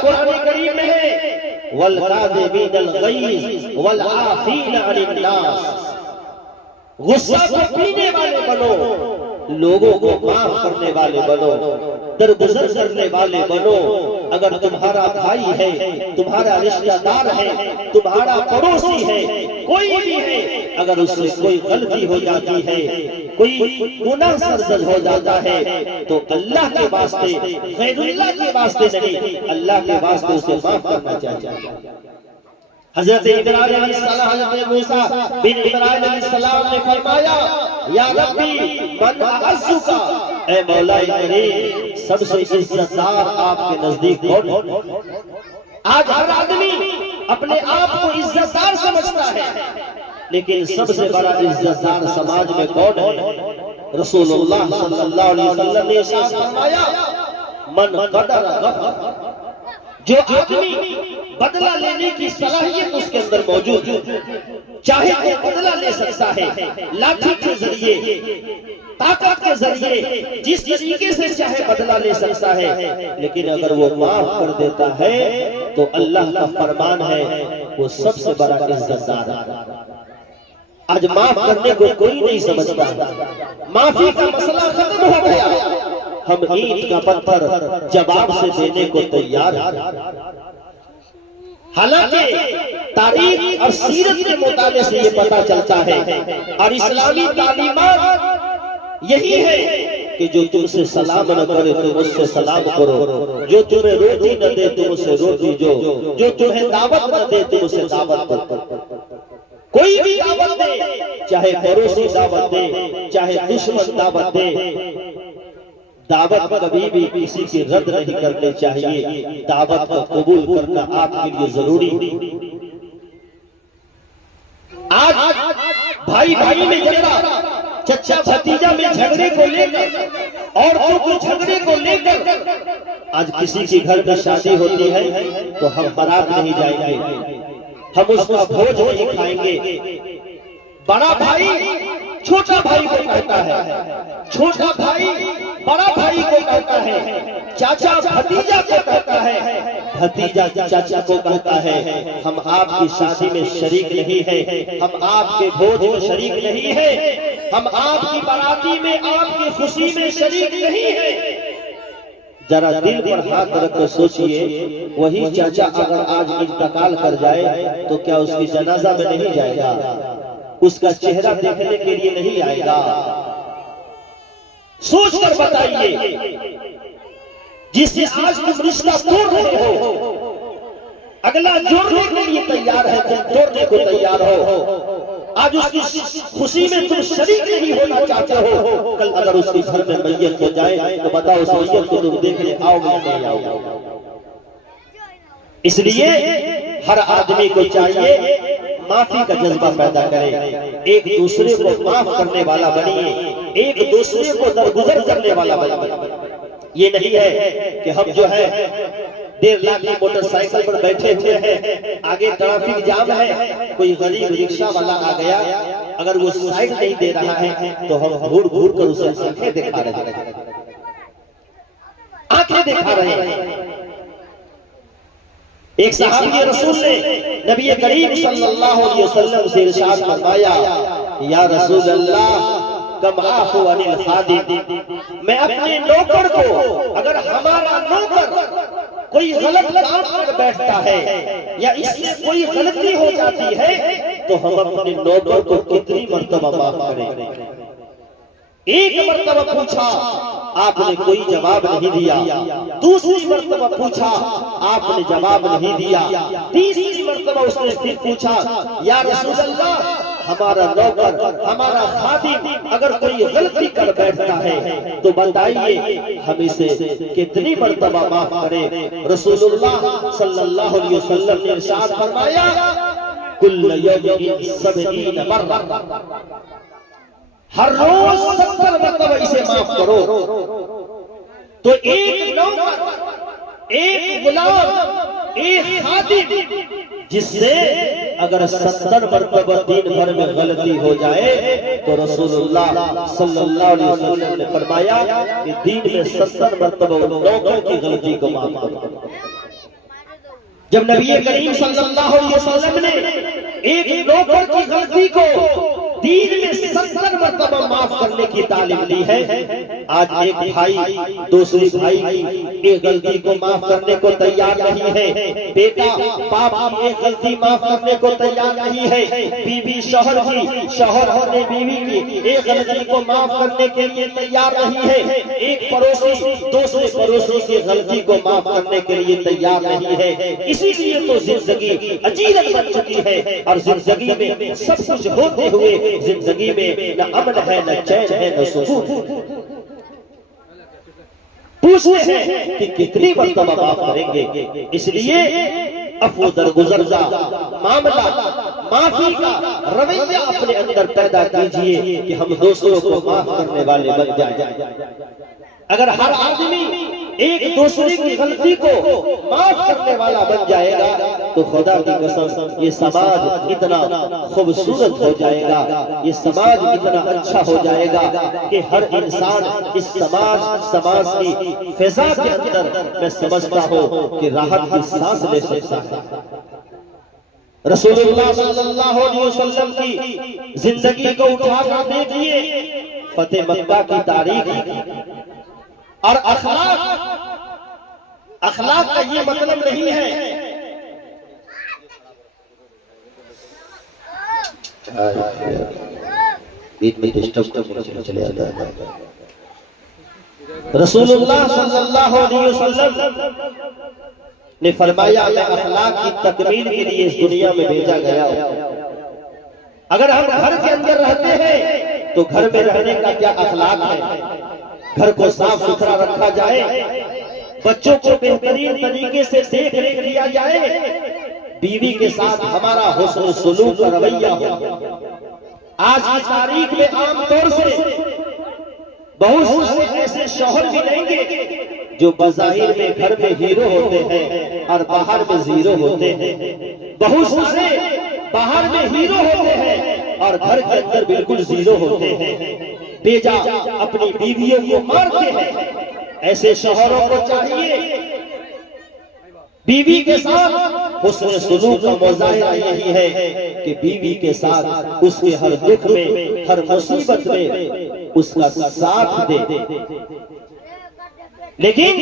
कुरान करीम में है वल काज़िमीनल गैज़ वल आफ़ीना अनिन नास, गुस्सा को पीने वाले बनो, लोगों को माफ करने वाले बनो, दरगुजर करने वाले बनो। अगर तुम्हारा भाई है, तुम्हारा रिश्तेदार है, तुम्हारा पड़ोसी है, कोई भी है, अगर उससे कोई गलती हो जाती है, कोई गुनाह सरजद हो जाता है, तो अल्लाह के वास्ते, गैरुल्लाह के वास्ते नहीं, अल्लाह के वास्ते उसे माफ करना चाहिए। हजरत इब्राहीम अलैहिस्सलाम, हजरत मूसा बिन इब्राहीम अलैहिस्सलाम ने फरमाया या रब्बी मन अज़्ज़ुका, ऐ मौला करीम सबसे इज्जतदार आपके नजदीक कौन? आज हर आदमी अपने आप को इज्जतदार समझता है, लेकिन सबसे बड़ा इज्जतदार समाज में कौन है? रसूलुल्लाह सल्लल्लाहु अलैहि वसल्लम ने इरशाद फरमाया मन क़दर गफ़र, जो आदमी बदला लेने की सलाहियत उसके अंदर मौजूद है, चाहे वो बदला ले सकता है लाठी के जरिए, ताकत के जरिए, जिस तरीके से चाहे बदला ले सकता है, लेकिन अगर वो माफ कर देता है तो अल्लाह का फरमान है वो सबसे बड़ा इज्जतदार है। आज माफ करने को कोई नहीं समझता, माफी का मसला खत्म हो गया। हम ईंट का पत्थर जवाब से देने को तैयार हैं। हालांकि तारीख और सीरत के मुताबिक से ये पता चलता है और इस्लामी तालीमात यही है कि जो तुमसे सलाम न करे तुम उससे सलाम करो, जो तुम्हें रोटी न दे तुम उसे रोटी दो, जो तुम्हें दावत न दे तुम उसे दावत दो। कोई भी दावत दे, चाहे पड़ोसी दावत दे, चाहे दुश्मन दावत दे, दावत कभी भी किसी की रद्द नहीं करनी चाहिए। दावत को कबूल करना आपके लिए जरूरी। आज भाई भाई में झगड़ा, चचा भतीजा में झगड़े को लेकर, औरतों को झगड़े को लेकर, आज किसी के घर में शादी होती है तो हम बारात नहीं जाएंगे, हम उसका भोज नहीं खाएंगे। बड़ा भाई छोटा भाई को कहता है, छोटा भाई बड़ा भाई को कहता है, चाचा भतीजा को कहता है, भतीजा चाचा को कहता है हम आपकी शादी में शरीक नहीं है, हम आपके भोज में शरीक नहीं है, हम आपकी बाराती में, आपकी खुशी में शरीक नहीं है। जरा दिल पर हाथ रख कर सोचिए, वही चाचा अगर आज इंतकाल कर जाए तो क्या उसकी जनाजा में नहीं जाएगा? उसका चेहरा देखने के लिए नहीं आएगा? सोच कर बताइए, जिससे आज तुम रिश्ता तोड़ रहे हो, अगला जोड़ने के लिए तैयार है, तुम तोड़ने को तैयार हो। आज उसकी खुशी में तुम शरीक नहीं होना चाहते हो, कल अगर उसके घर में मैयत हो जाए तो बताओ उस मैयत को तुम देखने आओगे नहीं आओगे? इसलिए हर आदमी को चाहिए माफी का जज्बा पैदा करे, एक दूसरे को माफ करने वाला बनिए, एक दूसरे को दरगुजर करने वाला बनिए। ये नहीं है कि हम जो है 1.5 लाख की मोटरसाइकिल पर बैठे हुए हैं, आगे ट्रैफिक जाम है, कोई गरीब रिक्शा वाला आ गया, अगर वो साइड नहीं दे रहा है तो हम घूर घूर कर उसे आंखें दिखा रहे हैं, आंखें दिखा रहे हैं। एक सहाबी रसूल ने नबी करीम सल्लल्लाहु अलैहि वसल्लम से इरशाद फरमाया या रसूल अल्लाह कम आफू अनिल खादिम, मैं अपने नौकर को, अगर हमारा नौकर कोई गलत काम कर बैठता है या इससे कोई गलती हो जाती है तो हम अपने नौकर को कितनी मर्तबा माफ करें? एक मर्तबा पूछा आपने कोई जवाब नहीं दिया, दूसरी मर्तबा पूछा आपने जवाब नहीं दिया, तीसरी मर्तबा उसने फिर पूछा या रसूल अल्लाह हमारा नौकर, हमारा खादिम अगर कोई गलती कर बैठता है तो बताइए हम इसे कितनी मर्तबा माफ करें? रसूलुल्लाह सल्लल्लाहु अलैहि वसल्लम ने इरशाद फरमाया कुल्ल यौमिन 70 मर्रा, हर रोज 70 मर्तबा इसे माफ करो। तो एक नौकर, एक गुलाम, एक खादिम जिससे अगर 70 मर्तबा दिन भर में गलती हो जाए तो रसूलुल्लाह सल्लल्लाहु अलैहि वसल्लम ने फरमाया कि दिन में 70 मर्तबा नौकर की गलती को माफ करो। जब नबी करीम सल्लल्लाहु अलैहि वसल्लम ने एक नौकर की गलती को दीन में 70 मरतबा माफ करने की तालीम दी है, आज एक भाई दूसरे भाई की एक गलती को माफ करने को तैयार नहीं है। बेटा बाप की एक गलती माफ करने को तैयार नहीं है। बीवी शौहर ने बीवी की एक गलती को माफ करने के लिए तैयार नहीं है। एक पड़ोसी दूसरे पड़ोसी की गलती को माफ करने के लिए तैयार नहीं है। इसीलिए तो जिंदगी अजीरत बन चुकी है और जिंदगी में सब कुछ होते हुए जिंदगी में न अमन है, न चैन है, न सुकून। पूछते हैं कि कितनी मरतबा माफ करेंगे। इसलिए अफू दरगुजर का मामला, माफी का रवैया अपने अंदर पैदा कीजिए कि हम दूसरों को माफ करने वाले बन जाएं। अगर हर आदमी एक दूसरे की गलती को माफ करने वाला बन जाएगा तो खुदा की कसम ये समाज इतना खूबसूरत हो जाएगा, ये समाज इतना अच्छा हो जाएगा कि हर इंसान इस समाज की फिजा के अंदर मैं समझता हूँ कि राहत की सांस ले सकता है। रसूलुल्लाह सल्लल्लाहु अलैहि वसल्लम की जिंदगी को उठाकर देखिए, फतेह मक्का की तारीख और अखलाक का ये मतलब नहीं है बीच में डिस्टर्ब चले आता है। रसूलुल्लाह सल्लल्लाहु अलैहि वसल्लम ने फरमाया मैं अखलाक की तकमील के लिए इस दुनिया में भेजा गया हूं। अगर हम घर के अंदर रहते हैं तो घर में रहने का क्या अखलाक है? घर को साफ सुथरा रखा जाए, बच्चों को बेहतरीन तरीके से देख रेख किया जाए, बीवी के साथ हमारा हुस्न सुलूक का रवैया हो। आज की तारीख में आमतौर से बहुत से ऐसे शौहर मिलेंगे जो बज़ाहिर में घर में हीरो होते हैं और बाहर में जीरो होते हैं। बहुत से बाहर में हीरो होते हैं और घर के अंदर बिल्कुल जीरो होते हैं, बेजा अपनी बीवियों को मारते हैं। ऐसे शौहरों को चाहिए बीवी के साथ हुस्न सुलूक का मुजाहिरा यही है कि बीवी के साथ उसके हर दुख में, हर मुसीबत में उसका साथ दे। लेकिन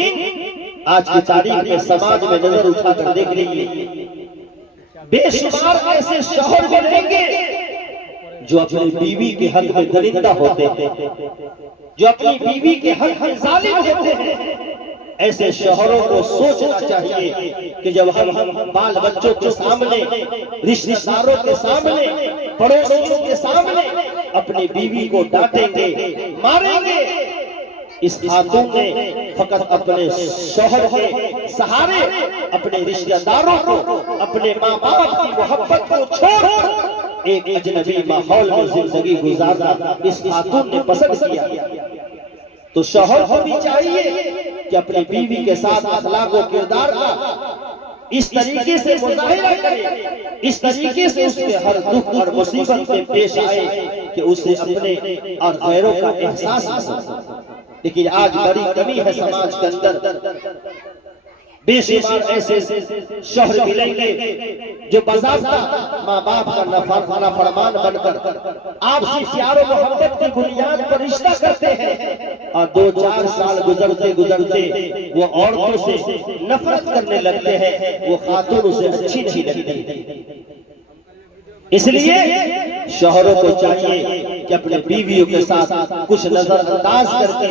आज की तारीख में समाज में नजर उठाकर देख लीजिए, बेशुमार ऐसे शौहर मिलेंगे जो अपनी बीवी के हक में दरिंदा होते हैं, जो अपनी बीवी के हक में जालिम होते हैं। ऐसे शौहरों को सोचना चाहिए कि जब हम बाल बच्चों के सामने, रिश्तेदारों के सामने, पड़ोसियों के सामने अपनी बीवी को डांटेंगे, मारेंगे, इस खातून ने फकत अपने शौहर के सहारे अपने रिश्तेदारों को, अपने माँ बाप की मोहब्बत को छोड़ एक अजनबी माहौल में जिंदगी गुजारना इस खातून ने पसंद किया। तो शौहर को भी चाहिए कि अपनी बीवी के साथ अखलाक और किरदार का इस तरीके से मुजाहिरा करे, इस तरीके से उसके हर दुख और मुसीबत में पेश आए कि उसे अपने और गैरों का एहसास हो। लेकिन आज बड़ी कमी है समाज के अंदर। बेशुमार ऐसे शौहर मिलेंगे जो बाज़ाब्ता माँ बाप का नाफरमान बनकर आपसी प्यार और मोहब्बत की बुनियाद पर रिश्ता करते हैं और 2-4 साल गुजरते गुजरते वो औरतों से नफरत करने लगते हैं, वो खातून उसे अच्छी नहीं लगती। इसलिए शौहरों को चाहिए कि अपने बीवियों के साथ कुछ नजरअंदाज करके,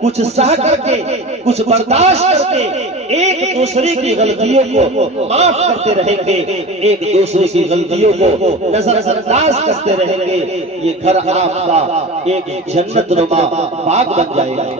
कुछ सह करके, कुछ बर्दाश्त करके एक दूसरे की गलतियों को माफ करते रहेंगे, एक दूसरे की गलतियों को नजरअंदाज करते रहेंगे, ये घर आपका एक जन्नत नुमा बाग बन जाएगा।